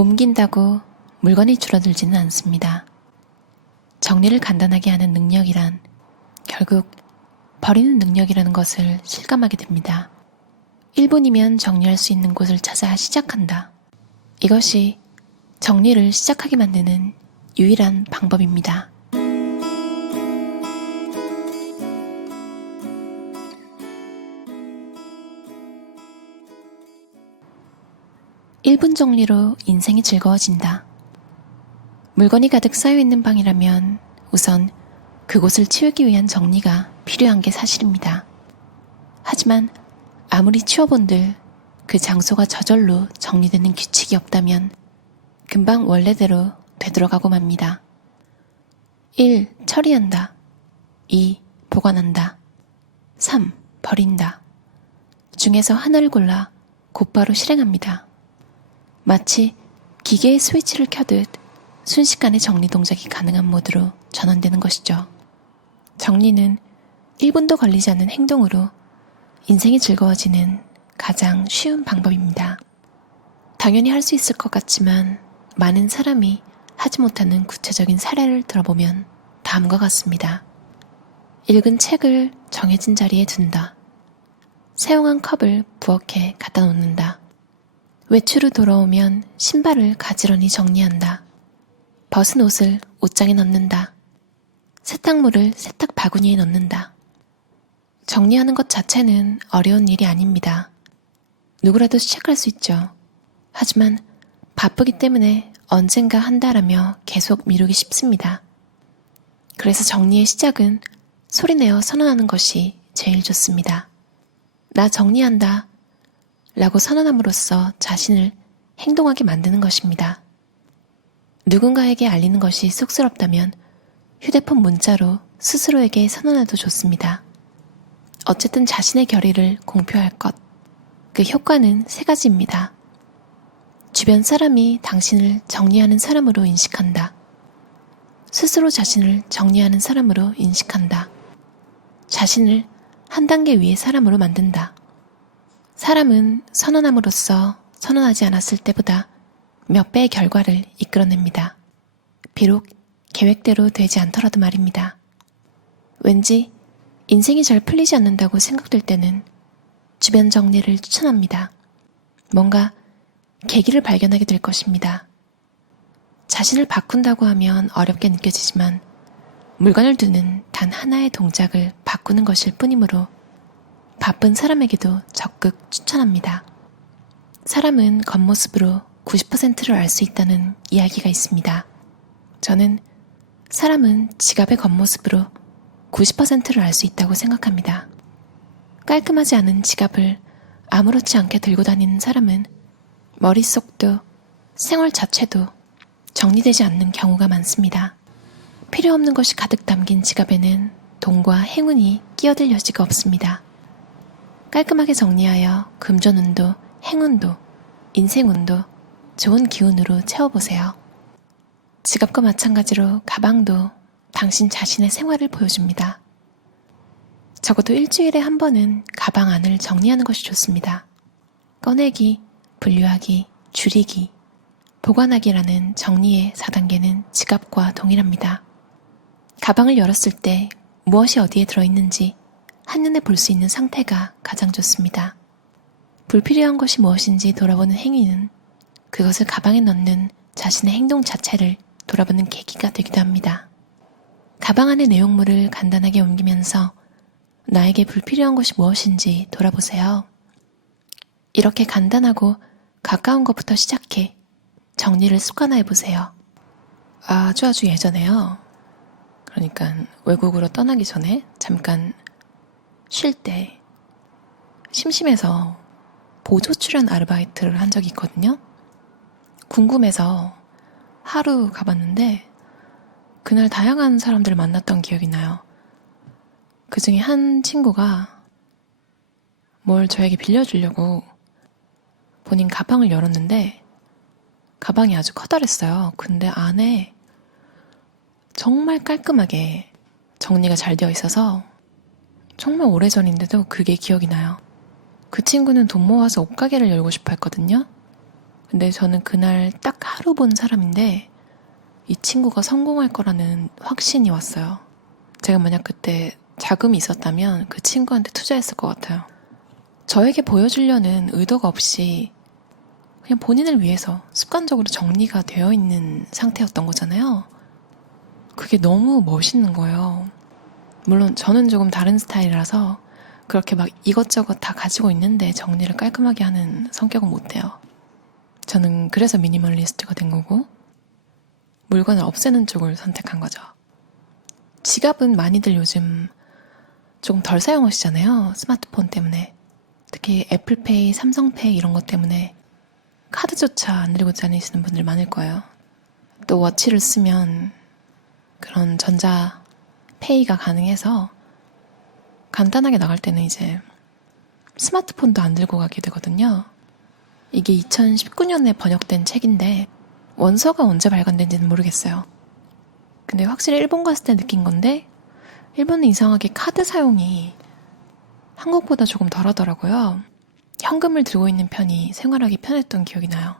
옮긴다고 물건이 줄어들지는 않습니다. 정리를 간단하게 하는 능력이란 결국 버리는 능력이라는 것을 실감하게 됩니다. 1분이면 정리할 수 있는 곳을 찾아 시작한다. 이것이 정리를 시작하게 만드는 유일한 방법입니다. (1분) 정리로 인생이 즐거워진다. 물건이 가득 쌓여있는 방이라면 우선 그곳을 치우기 위한 정리가 필요한 게 사실입니다. 하지만 아무리 치워본들 그 장소가 저절로 정리되는 규칙이 없다면 금방 원래대로 되돌아가고 맙니다. 1. 처리한다. 2. 보관한다. 3. 버린다. 중에서 하나를 골라 곧바로 실행합니다. 마치 기계의 스위치를 켜듯 순식간에 정리 동작이 가능한 모드로 전환되는 것이죠. 정리는 1분도 걸리지 않는 행동으로 인생이 즐거워지는 가장 쉬운 방법입니다. 당연히 할 수 있을 것 같지만 많은 사람이 하지 못하는 구체적인 사례를 들어보면 다음과 같습니다. 읽은 책을 정해진 자리에 둔다. 사용한 컵을 부엌에 갖다 놓는다. 외출을 돌아오면 신발을 가지런히 정리한다. 벗은 옷을 옷장에 넣는다. 세탁물을 세탁 바구니에 넣는다. 정리하는 것 자체는 어려운 일이 아닙니다. 누구라도 시작할 수 있죠. 하지만 바쁘기 때문에 언젠가 한다라며 계속 미루기 쉽습니다. 그래서 정리의 시작은 소리내어 선언하는 것이 제일 좋습니다. 나 정리한다 라고 선언함으로써 자신을 행동하게 만드는 것입니다. 누군가에게 알리는 것이 쑥스럽다면 휴대폰 문자로 스스로에게 선언해도 좋습니다. 어쨌든 자신의 결의를 공표할 것. 그 효과는 3가지입니다. 주변 사람이 당신을 정리하는 사람으로 인식한다. 스스로 자신을 정리하는 사람으로 인식한다. 자신을 한 단계 위의 사람으로 만든다. 사람은 선언함으로써 선언하지 않았을 때보다 몇 배의 결과를 이끌어냅니다. 비록 계획대로 되지 않더라도 말입니다. 왠지 인생이 잘 풀리지 않는다고 생각될 때는 주변 정리를 추천합니다. 뭔가 계기를 발견하게 될 것입니다. 자신을 바꾼다고 하면 어렵게 느껴지지만 물건을 두는 단 하나의 동작을 바꾸는 것일 뿐이므로 바쁜 사람에게도 적극 추천합니다. 사람은 겉모습으로 90%를 알 수 있다는 이야기가 있습니다. 저는 사람은 지갑의 겉모습으로 90%를 알 수 있다고 생각합니다. 깔끔하지 않은 지갑을 아무렇지 않게 들고 다니는 사람은 머릿속도 생활 자체도 정리되지 않는 경우가 많습니다. 필요 없는 것이 가득 담긴 지갑에는 돈과 행운이 끼어들 여지가 없습니다. 깔끔하게 정리하여 금전운도, 행운도, 인생운도 좋은 기운으로 채워보세요. 지갑과 마찬가지로 가방도 당신 자신의 생활을 보여줍니다. 적어도 일주일에 한 번은 가방 안을 정리하는 것이 좋습니다. 꺼내기, 분류하기, 줄이기, 보관하기라는 정리의 4단계는 지갑과 동일합니다. 가방을 열었을 때 무엇이 어디에 들어있는지 한눈에 볼 수 있는 상태가 가장 좋습니다. 불필요한 것이 무엇인지 돌아보는 행위는 그것을 가방에 넣는 자신의 행동 자체를 돌아보는 계기가 되기도 합니다. 가방 안의 내용물을 간단하게 옮기면서 나에게 불필요한 것이 무엇인지 돌아보세요. 이렇게 간단하고 가까운 것부터 시작해 정리를 습관화해보세요. 아주 예전에요. 그러니까 외국으로 떠나기 전에 잠깐 쉴 때 심심해서 보조 출연 아르바이트를 한 적이 있거든요. 궁금해서 하루 가봤는데 그날 다양한 사람들을 만났던 기억이 나요. 그 중에 한 친구가 뭘 저에게 빌려주려고 본인 가방을 열었는데 가방이 아주 커다랬어요. 근데 안에 정말 깔끔하게 정리가 잘 되어 있어서 정말 오래전인데도 그게 기억이 나요. 그 친구는 돈 모아서 옷가게를 열고 싶어 했거든요. 근데 저는 그날 딱 하루 본 사람인데 이 친구가 성공할 거라는 확신이 왔어요. 제가 만약 그때 자금이 있었다면 그 친구한테 투자했을 것 같아요. 저에게 보여주려는 의도가 없이 그냥 본인을 위해서 습관적으로 정리가 되어 있는 상태였던 거잖아요. 그게 너무 멋있는 거예요. 물론 저는 조금 다른 스타일이라서 그렇게 막 이것저것 다 가지고 있는데 정리를 깔끔하게 하는 성격은 못 돼요. 저는 그래서 미니멀리스트가 된 거고 물건을 없애는 쪽을 선택한 거죠. 지갑은 많이들 요즘 조금 덜 사용하시잖아요. 스마트폰 때문에. 특히 애플페이, 삼성페이 이런 것 때문에 카드조차 안 들고 다니시는 분들 많을 거예요. 또 워치를 쓰면 그런 전자 페이가 가능해서 간단하게 나갈 때는 이제 스마트폰도 안 들고 가게 되거든요. 이게 2019년에 번역된 책인데 원서가 언제 발간된지는 모르겠어요. 근데 확실히 일본 갔을 때 느낀 건데 일본은 이상하게 카드 사용이 한국보다 조금 덜하더라고요. 현금을 들고 있는 편이 생활하기 편했던 기억이 나요.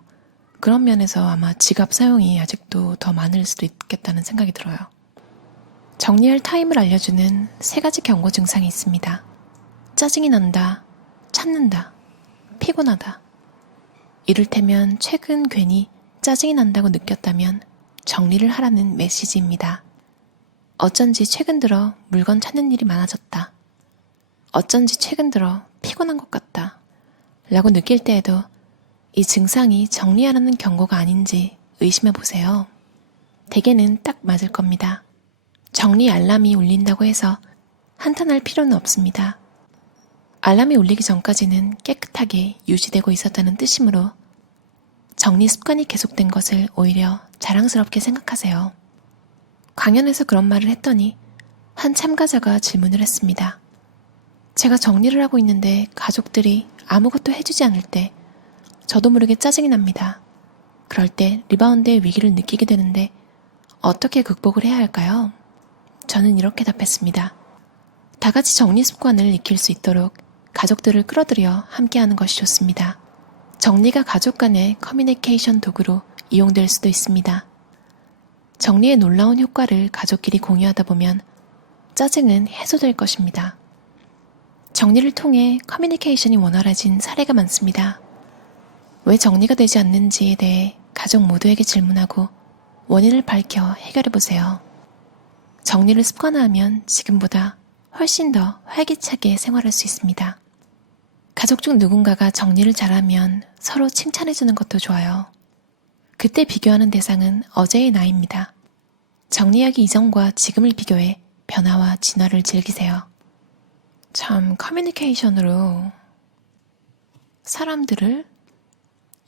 그런 면에서 아마 지갑 사용이 아직도 더 많을 수도 있겠다는 생각이 들어요. 정리할 타임을 알려주는 3가지 경고 증상이 있습니다. 짜증이 난다, 찾는다, 피곤하다. 이를테면 최근 괜히 짜증이 난다고 느꼈다면 정리를 하라는 메시지입니다. 어쩐지 최근 들어 물건 찾는 일이 많아졌다. 어쩐지 최근 들어 피곤한 것 같다. 라고 느낄 때에도 이 증상이 정리하라는 경고가 아닌지 의심해 보세요. 대개는 딱 맞을 겁니다. 정리 알람이 울린다고 해서 한탄할 필요는 없습니다. 알람이 울리기 전까지는 깨끗하게 유지되고 있었다는 뜻이므로 정리 습관이 계속된 것을 오히려 자랑스럽게 생각하세요. 강연에서 그런 말을 했더니 한 참가자가 질문을 했습니다. 제가 정리를 하고 있는데 가족들이 아무것도 해주지 않을 때 저도 모르게 짜증이 납니다. 그럴 때 리바운드의 위기를 느끼게 되는데 어떻게 극복을 해야 할까요? 저는 이렇게 답했습니다. 다 같이 정리 습관을 익힐 수 있도록 가족들을 끌어들여 함께하는 것이 좋습니다. 정리가 가족 간의 커뮤니케이션 도구로 이용될 수도 있습니다. 정리의 놀라운 효과를 가족끼리 공유하다 보면 짜증은 해소될 것입니다. 정리를 통해 커뮤니케이션이 원활해진 사례가 많습니다. 왜 정리가 되지 않는지에 대해 가족 모두에게 질문하고 원인을 밝혀 해결해보세요. 정리를 습관화하면 지금보다 훨씬 더 활기차게 생활할 수 있습니다. 가족 중 누군가가 정리를 잘하면 서로 칭찬해주는 것도 좋아요. 그때 비교하는 대상은 어제의 나입니다. 정리하기 이전과 지금을 비교해 변화와 진화를 즐기세요. 참 커뮤니케이션으로 사람들을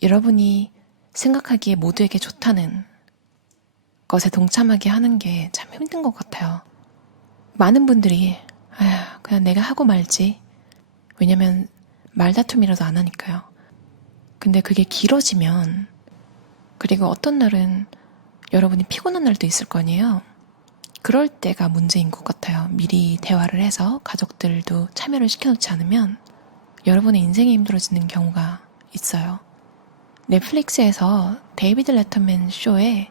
여러분이 생각하기에 모두에게 좋다는 것에 동참하게 하는 게 참 힘든 것 같아요. 많은 분들이 그냥 내가 하고 말지. 왜냐면 말다툼이라도 안 하니까요. 근데 그게 길어지면 그리고 어떤 날은 여러분이 피곤한 날도 있을 거 아니에요. 그럴 때가 문제인 것 같아요. 미리 대화를 해서 가족들도 참여를 시켜놓지 않으면 여러분의 인생이 힘들어지는 경우가 있어요. 넷플릭스에서 데이비드 레터맨 쇼에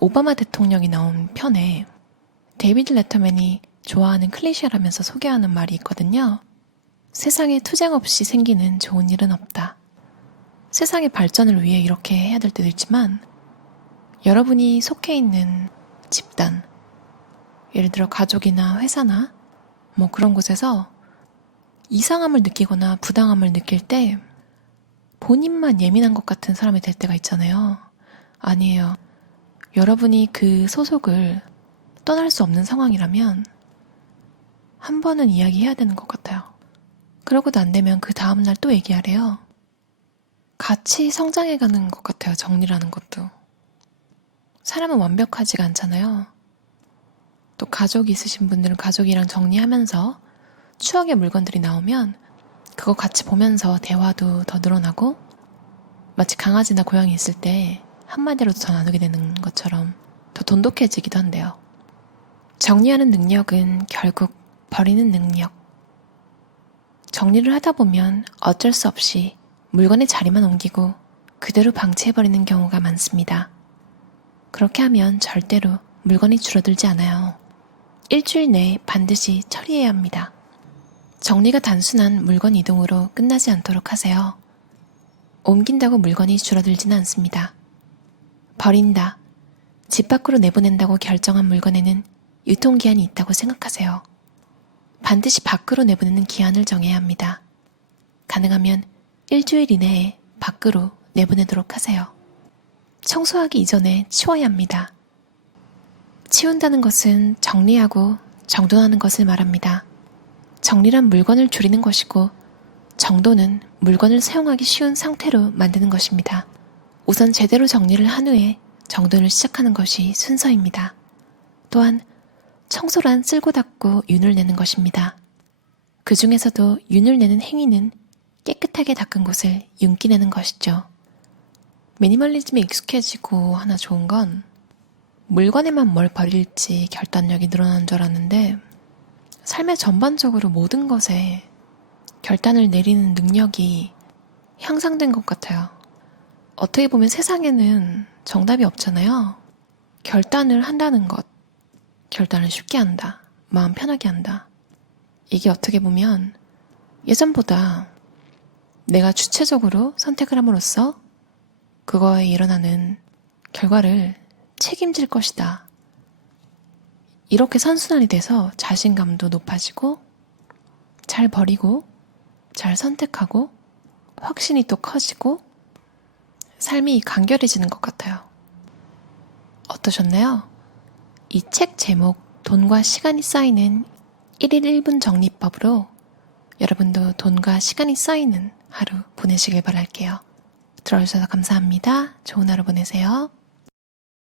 오바마 대통령이 나온 편에 데이비드 레터맨이 좋아하는 클리셰라면서 소개하는 말이 있거든요. 세상에 투쟁 없이 생기는 좋은 일은 없다. 세상의 발전을 위해 이렇게 해야 될 때도 있지만 여러분이 속해 있는 집단, 예를 들어 가족이나 회사나 뭐 그런 곳에서 이상함을 느끼거나 부당함을 느낄 때 본인만 예민한 것 같은 사람이 될 때가 있잖아요. 아니에요. 여러분이 그 소속을 떠날 수 없는 상황이라면 한 번은 이야기해야 되는 것 같아요. 그러고도 안 되면 그 다음날 또 얘기하래요. 같이 성장해가는 것 같아요. 정리라는 것도. 사람은 완벽하지가 않잖아요. 또 가족이 있으신 분들은 가족이랑 정리하면서 추억의 물건들이 나오면 그거 같이 보면서 대화도 더 늘어나고 마치 강아지나 고양이 있을 때 한마디로도 더 나누게 되는 것처럼 더 돈독해지기도 한데요. 정리하는 능력은 결국 버리는 능력. 정리를 하다 보면 어쩔 수 없이 물건의 자리만 옮기고 그대로 방치해버리는 경우가 많습니다. 그렇게 하면 절대로 물건이 줄어들지 않아요. 일주일 내에 반드시 처리해야 합니다. 정리가 단순한 물건 이동으로 끝나지 않도록 하세요. 옮긴다고 물건이 줄어들지는 않습니다. 버린다, 집 밖으로 내보낸다고 결정한 물건에는 유통기한이 있다고 생각하세요. 반드시 밖으로 내보내는 기한을 정해야 합니다. 가능하면 일주일 이내에 밖으로 내보내도록 하세요. 청소하기 이전에 치워야 합니다. 치운다는 것은 정리하고 정돈하는 것을 말합니다. 정리란 물건을 줄이는 것이고 정돈은 물건을 사용하기 쉬운 상태로 만드는 것입니다. 우선 제대로 정리를 한 후에 정돈을 시작하는 것이 순서입니다. 또한 청소란 쓸고 닦고 윤을 내는 것입니다. 그 중에서도 윤을 내는 행위는 깨끗하게 닦은 곳을 윤기 내는 것이죠. 미니멀리즘에 익숙해지고 하나 좋은 건 물건에만 뭘 버릴지 결단력이 늘어난 줄 알았는데 삶의 전반적으로 모든 것에 결단을 내리는 능력이 향상된 것 같아요. 어떻게 보면 세상에는 정답이 없잖아요. 결단을 한다는 것, 결단을 쉽게 한다, 마음 편하게 한다. 이게 어떻게 보면 예전보다 내가 주체적으로 선택을 함으로써 그거에 일어나는 결과를 책임질 것이다. 이렇게 선순환이 돼서 자신감도 높아지고 잘 버리고 잘 선택하고 확신이 또 커지고 삶이 간결해지는 것 같아요. 어떠셨나요? 이 책 제목 돈과 시간이 쌓이는 1일 1분 정리법으로 여러분도 돈과 시간이 쌓이는 하루 보내시길 바랄게요. 들어주셔서 감사합니다. 좋은 하루 보내세요.